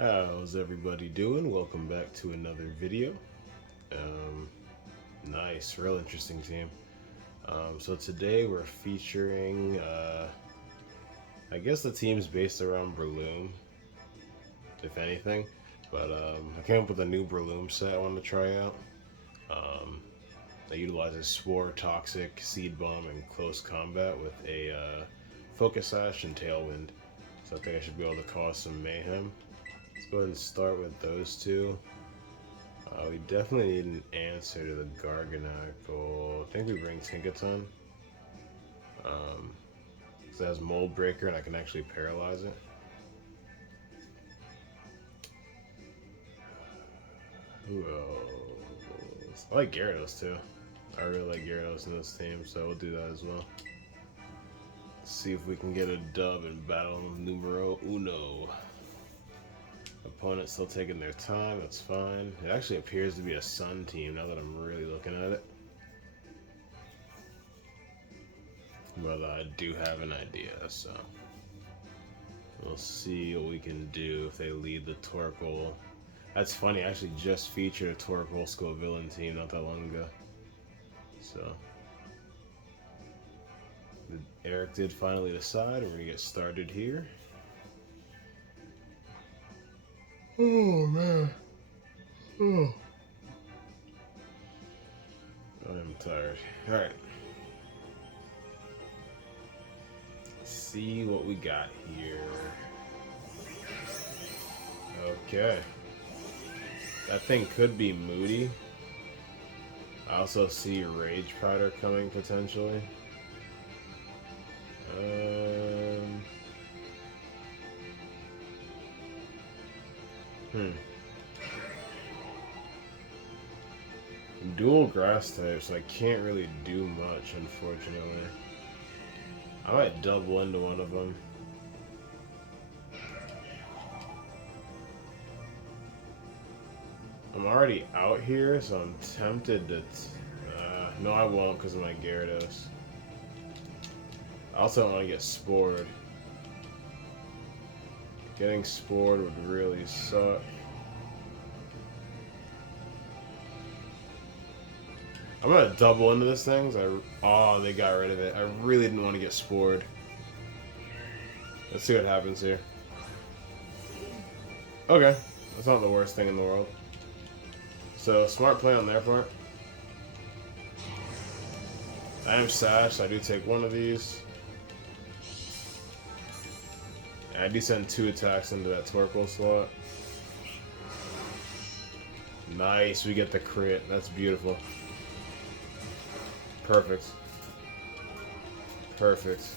How's everybody doing? Welcome back to another video. Nice, real interesting team. So today we're featuring, I guess the team's based around Breloom, if anything. But I came up with a new Breloom set I wanted to try out. That utilizes Spore, Toxic, Seed Bomb, and Close Combat with a Focus Sash and Tailwind. So I think I should be able to cause some mayhem. Let's go ahead and start with those two. We definitely need an answer to the Garganacl. I think we bring Tinkaton. Because it has Mold Breaker and I can actually paralyze it. Who else? I like Gyarados too. I really like Gyarados in this team, so we'll do that as well. Let's see if we can get a dub in battle numero uno. Opponent's still taking their time, that's fine. It actually appears to be a Sun team now that I'm really looking at it. But I do have an idea, so we'll see what we can do if they lead the Torkoal. That's funny, I actually just featured a Torkoal Scovillain team not that long ago. So Eric did finally decide. We're gonna get started here. Oh man. Oh. I'm tired. Alright. Let's see what we got here. Okay. That thing could be moody. I also see Rage Powder coming potentially. Dual grass types, so I can't really do much, unfortunately. I might double into one of them. I'm already out here, so I'm tempted to... no, I won't because of my Gyarados. I also don't want to get spored. Getting spored would really suck. I'm gonna double into this thing. Oh, they got rid of it. I really didn't want to get spored. Let's see what happens here. Okay, that's not the worst thing in the world. So, smart play on their part. I am Sash, so I do take one of these. And I do send 2 attacks into that Torkoal slot. Nice, we get the crit. That's beautiful. Perfect. Perfect.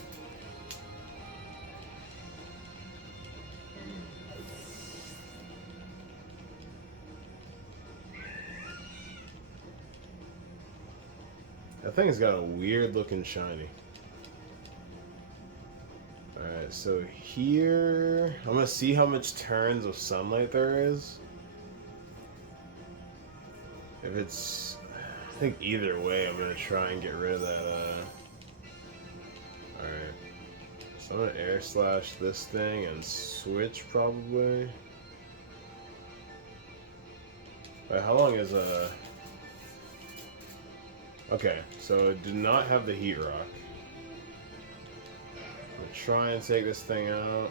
That thing's got a weird looking shiny. Alright, so here... I'm gonna see how much turns of sunlight there is. If it's... I think either way I'm gonna try and get rid of that, Alright. So I'm gonna air slash this thing and switch probably. Alright, how long is Okay, so it did not have the Heat Rock. I'll try and take this thing out.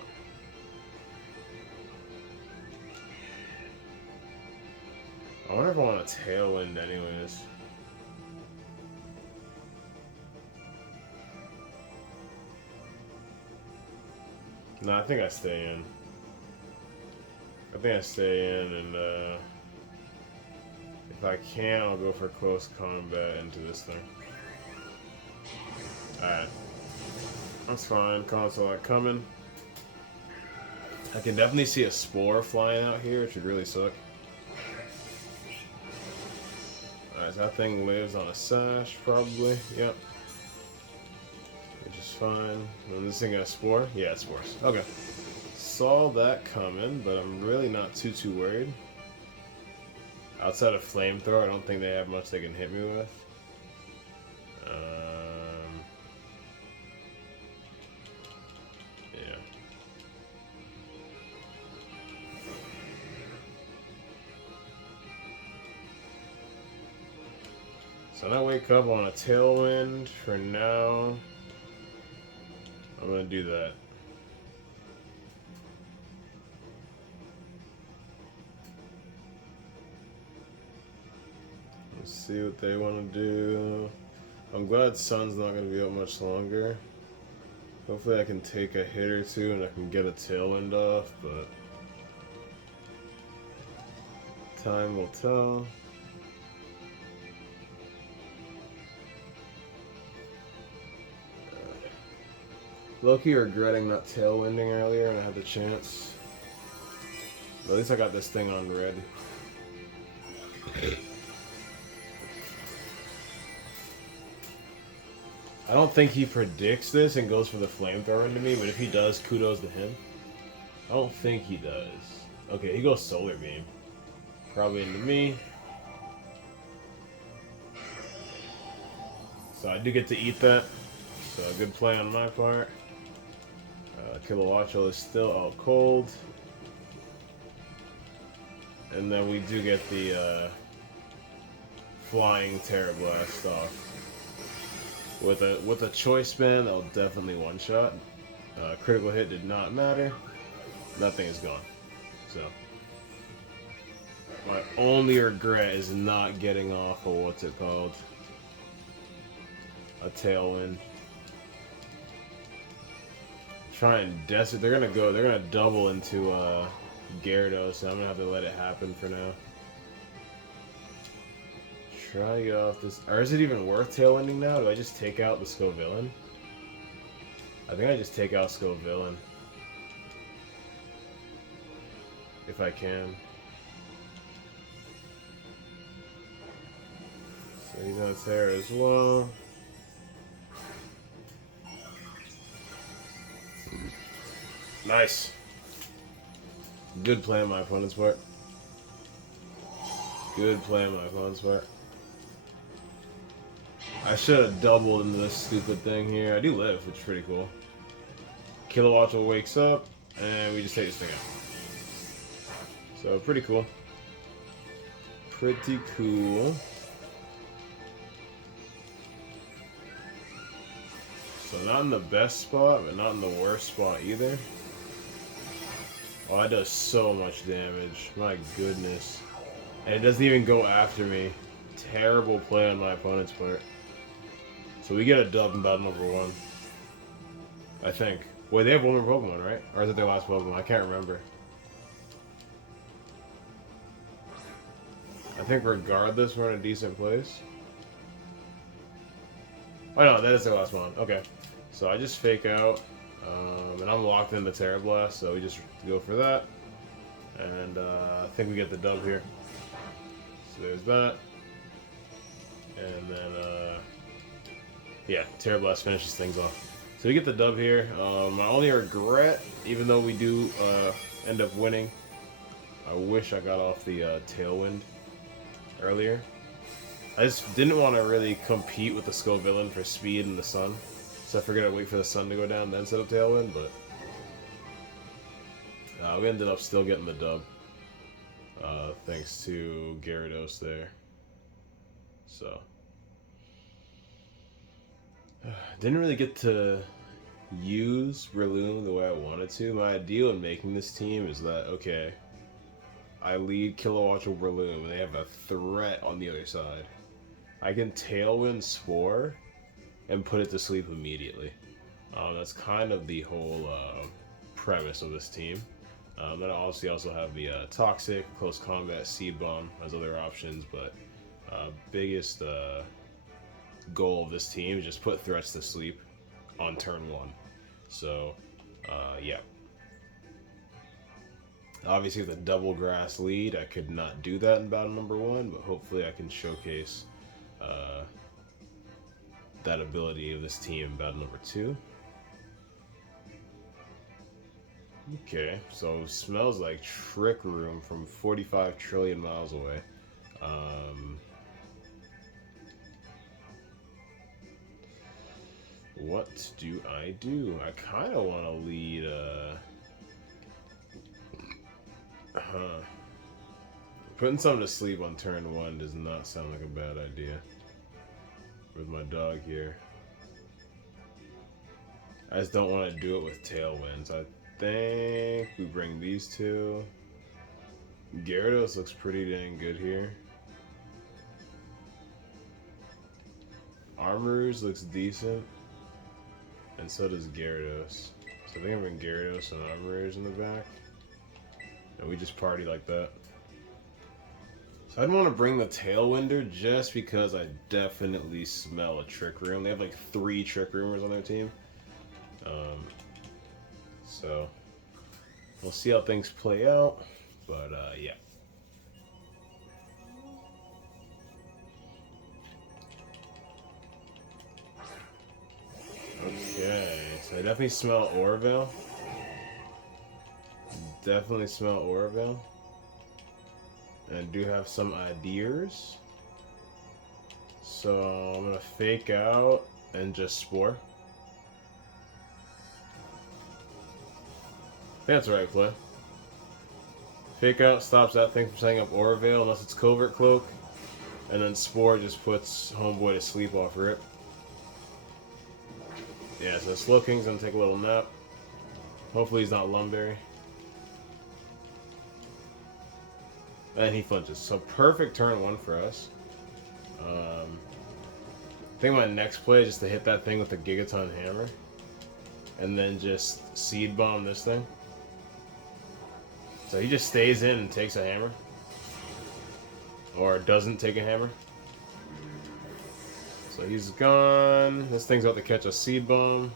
I wonder if I want a Tailwind anyways. No, I think I stay in. I think I stay in, and if I can, I'll go for close combat into this thing. Alright. That's fine. Console not coming. I can definitely see a Spore flying out here, which would really suck. Alright, so that thing lives on a Sash, probably. Yep. Which is fine. And this thing got a Spore? Yeah, it Spores. Okay. Saw that coming, but I'm really not too worried. Outside of Flamethrower, I don't think they have much they can hit me with. Yeah. So when I wake up on a Tailwind for now, I'm gonna do that. Let's see what they want to do. I'm glad Sun's not gonna be up much longer. Hopefully I can take a hit or two and I can get a Tailwind off, but time will tell. Low-key regretting not tailwinding earlier and I had the chance. But at least I got this thing on red. I don't think he predicts this and goes for the flamethrower into me, but if he does, kudos to him. I don't think he does. Okay, he goes Solar Beam. Probably into me. So I do get to eat that. So a good play on my part. Kilowattrel is still out cold. And then we do get the flying Terra Blast off. With a choice band, that'll definitely one-shot. Critical hit did not matter. Nothing is gone. So my only regret is not getting off of what's it called? A Tailwind. Try and desert. They're gonna double into Gyarados, so I'm gonna have to let it happen for now. Try to get off this. Or is it even worth tailwinding now? Do I just take out the Scovillain? I think I just take out Scovillain. If I can. So he's on Terra as well. Nice. Good play on my opponent's part. Good play on my opponent's part. I should have doubled into this stupid thing here. I do live, which is pretty cool. Kilowattrel wakes up, and we just take this thing out. So, pretty cool. Pretty cool. So, not in the best spot, but not in the worst spot either. Oh, that does so much damage. My goodness. And it doesn't even go after me. Terrible play on my opponent's part. So we get a dub in battle number 1. I think. Wait, they have one more Pokemon, right? Or is it their last Pokemon? I can't remember. I think regardless, we're in a decent place. Oh no, that is their last one. Okay. So I just fake out. And I'm locked in the Terra Blast, so we just go for that. And I think we get the dub here. So there's that. And then, yeah, Terra Blast finishes things off. So we get the dub here. My only regret, even though we do end up winning, I wish I got off the Tailwind earlier. I just didn't want to really compete with the Scovillain for speed in the sun. So I figured I'd wait for the sun to go down, then set up Tailwind, but we ended up still getting the dub. Thanks to Gyarados there. So didn't really get to use Breloom the way I wanted to. My ideal in making this team is that, okay, I lead Kilowattrel Breloom, and they have a threat on the other side. I can Tailwind Spore and put it to sleep immediately. That's kind of the whole premise of this team. Then I obviously also have the Toxic, Close Combat, Seed Bomb as other options, but biggest goal of this team is just put threats to sleep on turn 1. So, yeah. Obviously, with a double grass lead, I could not do that in battle number 1, but hopefully I can showcase that ability of this team in battle number 2. Okay, so smells like Trick Room from 45 trillion miles away. What do I do? I kind of want to lead, Putting something to sleep on turn 1 does not sound like a bad idea. with my dog here. I just don't want to do it with Tailwinds. I think we bring these two. Gyarados looks pretty dang good here. Armor's looks decent. And so does Gyarados. So I think I bring Gyarados and Armor's in the back. And we just party like that. So I'd want to bring the Tailwinder just because I definitely smell a Trick Room. They have like 3 Trick Roomers on their team. So we'll see how things play out. But yeah. Okay, so I definitely smell Orville. Definitely smell Orville. And I do have some ideas. So I'm gonna fake out and just Spore. I think that's the right play. Fake out stops that thing from setting up Orville unless it's Covert Cloak. And then Spore just puts Homeboy to sleep off rip. Yeah, so Slowking's gonna take a little nap. Hopefully he's not Lumberry. And he flinches. So perfect turn 1 for us. I think my next play is just to hit that thing with the Gigaton Hammer. And then just Seed Bomb this thing. So he just stays in and takes a hammer. Or doesn't take a hammer. So he's gone. This thing's about to catch a Seed Bomb.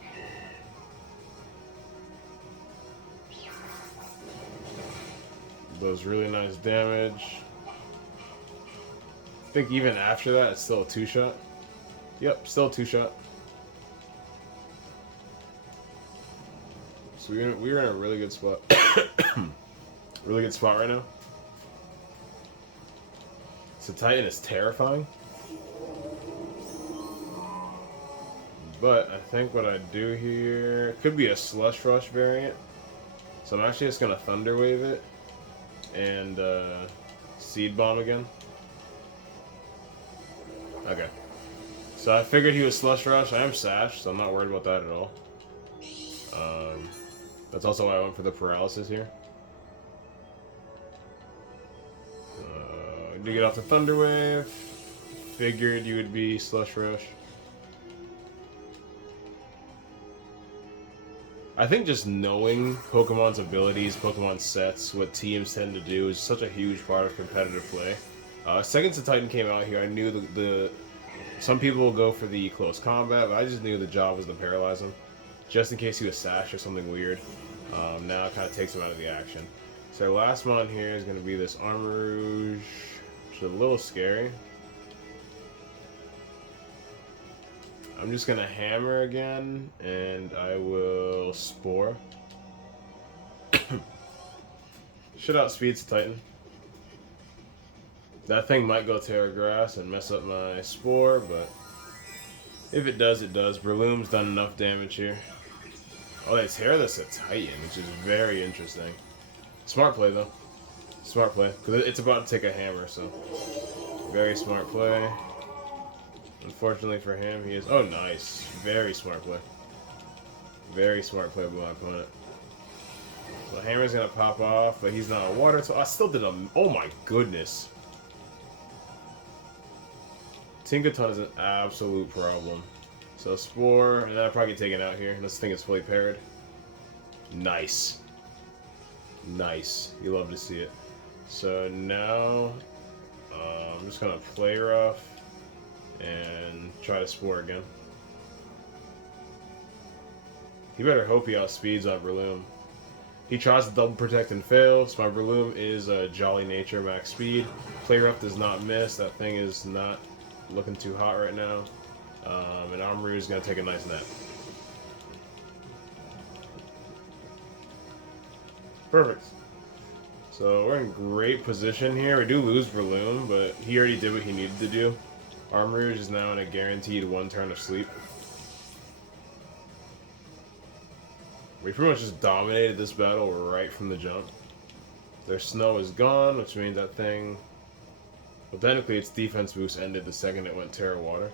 Does really nice damage. I think even after that, it's still a 2-shot. Yep, still a 2-shot. So we're in a really good spot. Really good spot right now. So Titan is terrifying. But I think what I do here could be a Slush Rush variant. So I'm actually just gonna Thunder Wave it and Seed Bomb again. Okay. So I figured he was Slush Rush. I am Sash, so I'm not worried about that at all. That's also why I went for the Paralysis here. Do get off the Thunder Wave. Figured you would be Slush Rush. I think just knowing Pokemon's abilities, Pokemon sets, what teams tend to do is such a huge part of competitive play. Second to Titan came out here, I knew some people will go for the close combat, but I just knew the job was to paralyze him. Just in case he was Sash or something weird. Now it kind of takes him out of the action. So our last one here is going to be this Armarouge, which is a little scary. I'm just going to Hammer again, and I will Spore. Should outspeed Titan. That thing might go Terra Grass and mess up my Spore, but if it does, it does. Breloom's done enough damage here. Oh, they tear this at Titan, which is very interesting. Smart play, though. Smart play. Because it's about to take a hammer, so. Very smart play. Unfortunately for him, he is... Oh, nice. Very smart play. Very smart play by my opponent. So hammer's going to pop off, but he's not a water, so I still did a... Oh, my goodness. Tinkaton is an absolute problem. So Spore, and then I'll probably get taken out here. This thing is fully paired. Nice. Nice. You love to see it. So now, I'm just going to play rough and try to Spore again. He better hope he outspeeds on Breloom. He tries to double protect and fails. My Breloom is a Jolly Nature max speed. Play rough does not miss. That thing is not looking too hot right now. And Armory is going to take a nice nap. Perfect. So we're in great position here. We do lose Breloom, but he already did what he needed to do. Armory is now in a guaranteed 1 turn of sleep. We pretty much just dominated this battle right from the jump. Their snow is gone, which means that thing... Well, technically its defense boost ended the second it went Terra Water.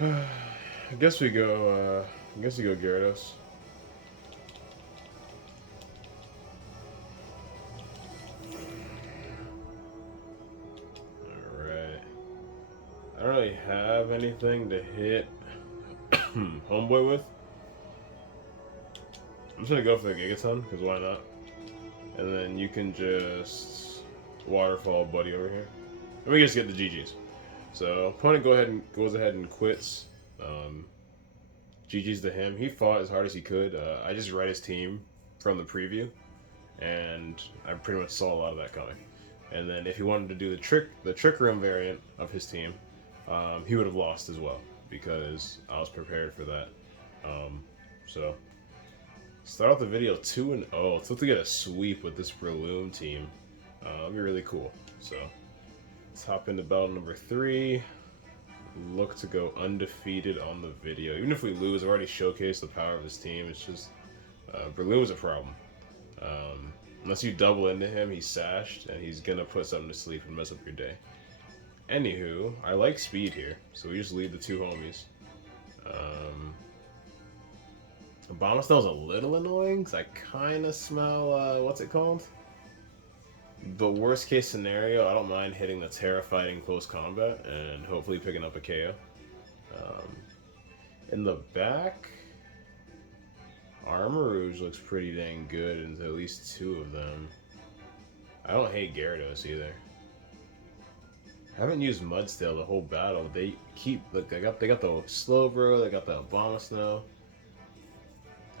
I guess we go. I guess we go Gyarados. All right. I don't really have anything to hit Homeboy with. I'm just gonna go for the Gigaton because why not? And then you can just waterfall Buddy over here. Let me just get the GGs. So opponent goes ahead and quits. GG's to him. He fought as hard as he could. I just read his team from the preview, and I pretty much saw a lot of that coming. And then if he wanted to do the trick room variant of his team, he would have lost as well because I was prepared for that. So start off the video 2-0. Let's look to get a sweep with this Breloom team. That'll be really cool. So let's hop into battle number 3. Look to go undefeated on the video. Even if we lose, I've already showcased the power of this team. It's just Breloom is a problem. Unless you double into him, he's sashed, and he's gonna put something to sleep and mess up your day. Anywho, I like speed here, so we just lead the 2 homies. Abomasnow's a little annoying, because I kind of smell, what's it called? But worst case scenario, I don't mind hitting the Terrified in close combat and hopefully picking up a KO. In the back, Armarouge looks pretty dang good, and at least 2 of them. I don't hate Gyarados either. I haven't used Mudstale the whole battle. They keep look. They got the Slowbro. They got the Abomasnow.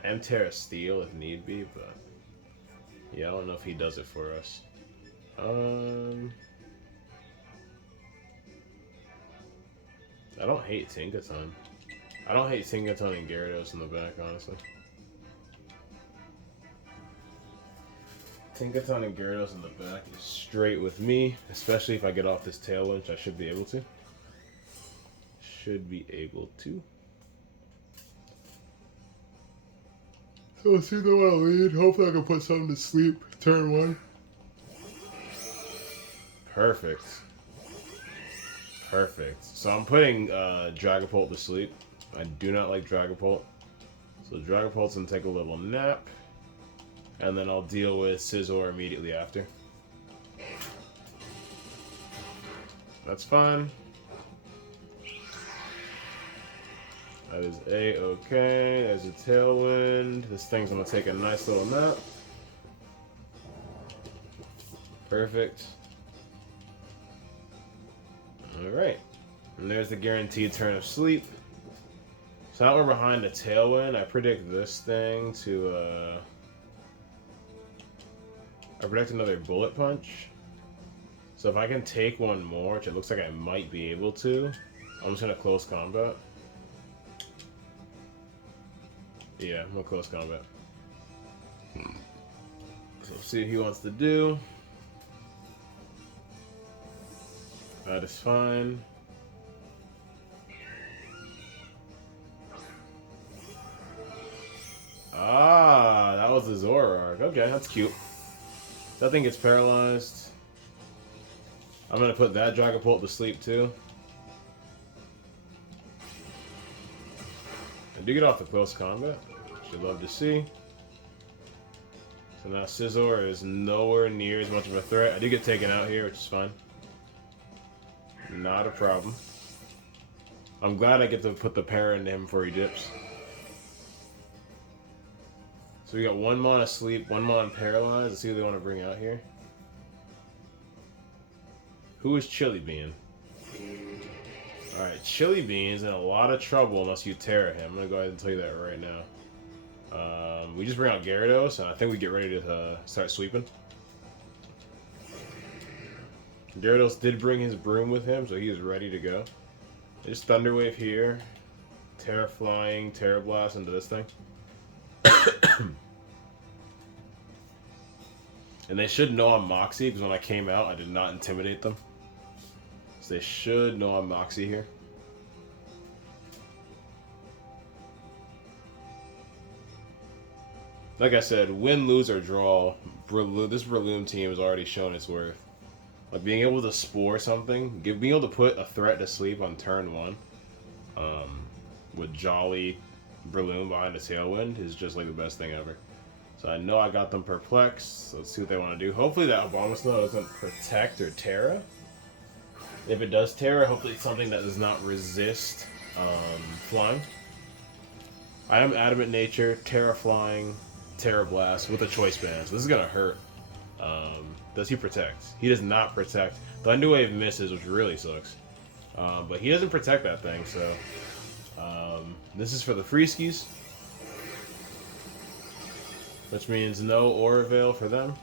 I am Terra Steel if need be, but yeah, I don't know if he does it for us. I don't hate Tinkaton. I don't hate Tinkaton and Gyarados in the back, honestly. Tinkaton and Gyarados in the back is straight with me, especially if I get off this tail winch. I should be able to. So let's see the one I lead. Hopefully I can put something to sleep. Turn 1. Perfect. So I'm putting Dragapult to sleep. I do not like Dragapult. So Dragapult's gonna take a little nap. And then I'll deal with Scizor immediately after. That's fine. That is A-okay. There's a Tailwind. This thing's gonna take a nice little nap. Perfect. Alright. And there's the guaranteed turn of sleep. So now we're behind the Tailwind. I predict this thing to, I predict another Bullet Punch. So if I can take one more, which it looks like I might be able to, I'm just gonna close combat. Yeah, I'm gonna close combat. So we'll see what he wants to do. That is fine. Ah, that was the Zoroark. Okay, that's cute. That thing gets paralyzed. I'm gonna put that Dragapult to sleep too. I do get off the close combat, which you'd love to see. So now Scizor is nowhere near as much of a threat. I do get taken out here, which is fine. Not a problem. I'm glad I get to put the para into him before he dips. So we got 1 mana sleep, 1 mana paralyzed. Let's see who they want to bring out here. Who is Chili Bean? Alright, Chili Bean's in a lot of trouble unless you Terra him. I'm going to go ahead and tell you that right now. We just bring out Gyarados, and I think we get ready to start sweeping. Gyarados did bring his broom with him, so he is ready to go. Just Thunder Wave here. Terra Flying, Terra Blast into this thing. And they should know I'm Moxie, because when I came out, I did not intimidate them. So they should know I'm Moxie here. Like I said, win, lose, or draw, this Breloom team has already shown its worth. Like being able to spore something, being able to put a threat to sleep on turn 1. with Jolly Breloom behind a Tailwind is just like the best thing ever. So I know I got them perplexed. Let's see what they want to do. Hopefully that Abomasnow doesn't protect or Terra. If it does Terra, hopefully it's something that does not resist flying. I am Adamant Nature, Terra Flying, Terra Blast with a Choice Band. So this is going to hurt. Does he protect? He does not protect. Thunder Wave misses, which really sucks. But he doesn't protect that thing, so... this is for the Freeskies. Which means no Aura Veil for them.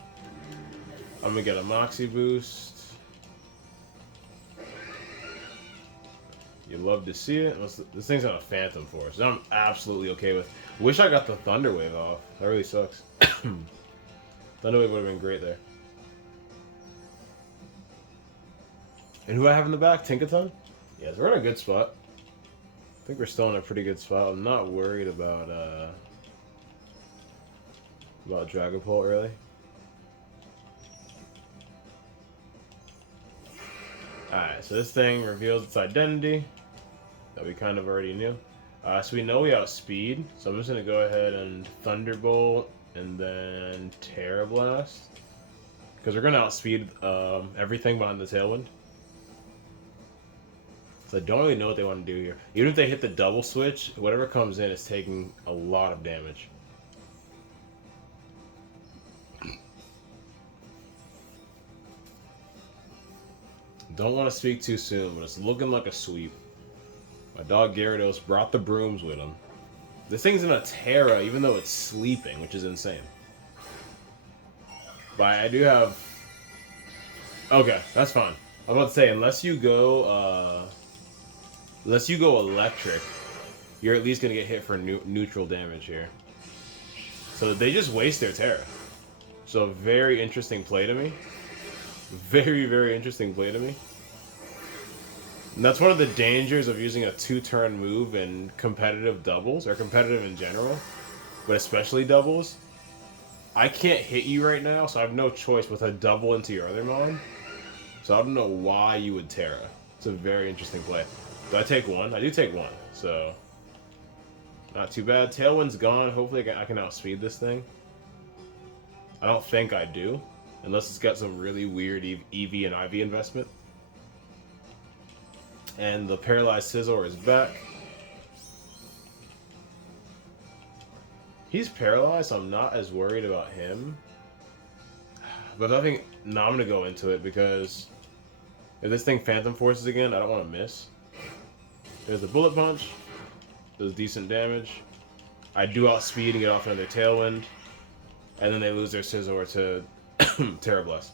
I'm going to get a Moxie Boost. You love to see it. This thing's on a Phantom Force. I'm absolutely okay with. Wish I got the Thunder Wave off. That really sucks. Thunder Wave would have been great there. And who do I have in the back? Tinkaton? Yes, we're in a good spot. I think we're still in a pretty good spot. I'm not worried about Dragapult, really. Alright, so this thing reveals its identity that we kind of already knew. So we know we outspeed, so I'm just going to go ahead and Thunderbolt and then Terra Blast. Because we're going to outspeed everything behind the Tailwind. So I don't really know what they want to do here. Even if they hit the double switch, whatever comes in is taking a lot of damage. Don't want to speak too soon, but it's looking like a sweep. My dog Gyarados brought the brooms with him. This thing's in a Terra, even though it's sleeping, which is insane. But I do have... Okay, that's fine. I was about to say, unless you go electric, you're at least going to get hit for neutral damage here. So they just waste their Terra. So very interesting play to me. Very, very interesting play to me. And that's one of the dangers of using a 2-turn move in competitive doubles, or competitive in general, but especially doubles. I can't hit you right now, so I have no choice with a double into your other mon. So I don't know why you would Terra. It's a very interesting play. Do I take one? I do take one, so not too bad. Tailwind's gone. Hopefully I can outspeed this thing. I don't think I do. Unless it's got some really weird EV and IV investment. And the Paralyzed Scizor is back. He's paralyzed, so I'm not as worried about him. But I think... No, I'm going to go into it because... If this thing Phantom Forces again, I don't want to miss. There's a Bullet Punch. Does decent damage. I do outspeed and get off another Tailwind. And then they lose their Scizor to... Terra Blast.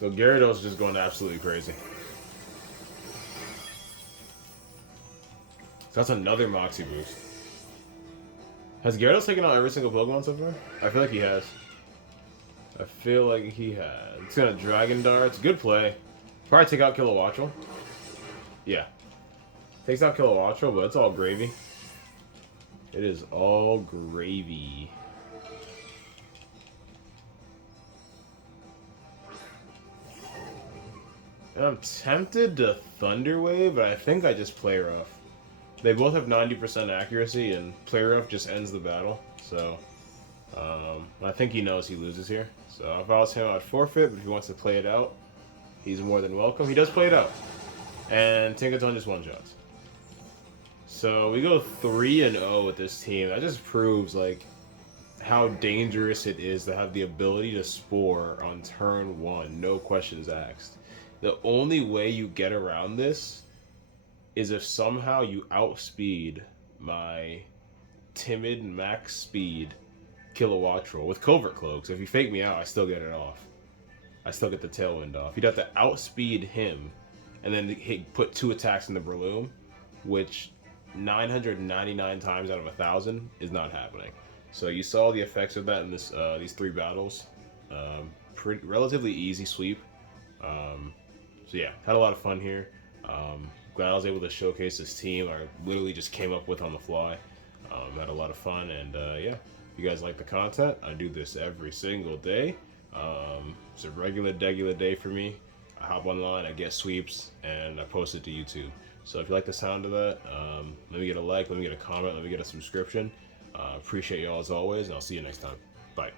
So Gyarados is just going absolutely crazy. So that's another Moxie Boost. Has Gyarados taken out every single Pokemon so far? I feel like he has. I feel like he has. It's gonna Dragon Dart. It's a good play. Probably take out Kilowattrel. Yeah. Takes out Kilowattrel, but it's all gravy. It is all gravy. And I'm tempted to Thunder Wave, but I think I just play rough. They both have 90% accuracy, and play rough just ends the battle. So, I think he knows he loses here. So if I was him, I'd forfeit, but if he wants to play it out, he's more than welcome. He does play it out. And Tinkaton just one-shots. So we go 3-0 with this team. That just proves, like, how dangerous it is to have the ability to Spore on turn 1. No questions asked. The only way you get around this is if somehow you outspeed my timid max speed Kilowattrel with Covert Cloak. So if you fake me out, I still get it off. I still get the Tailwind off. You'd have to outspeed him and then put 2 attacks in the Breloom, which 999 times out of 1,000 is not happening. So you saw the effects of that in this these 3 battles. Relatively easy sweep. So yeah, had a lot of fun here. Glad I was able to showcase this team I literally just came up with on the fly. Had a lot of fun, and yeah, if you guys like the content, I do this every single day. It's a regular day for me. I hop online, I get sweeps, and I post it to YouTube. So if you like the sound of that, let me get a like, let me get a comment, let me get a subscription. Appreciate y'all as always, and I'll see you next time. Bye.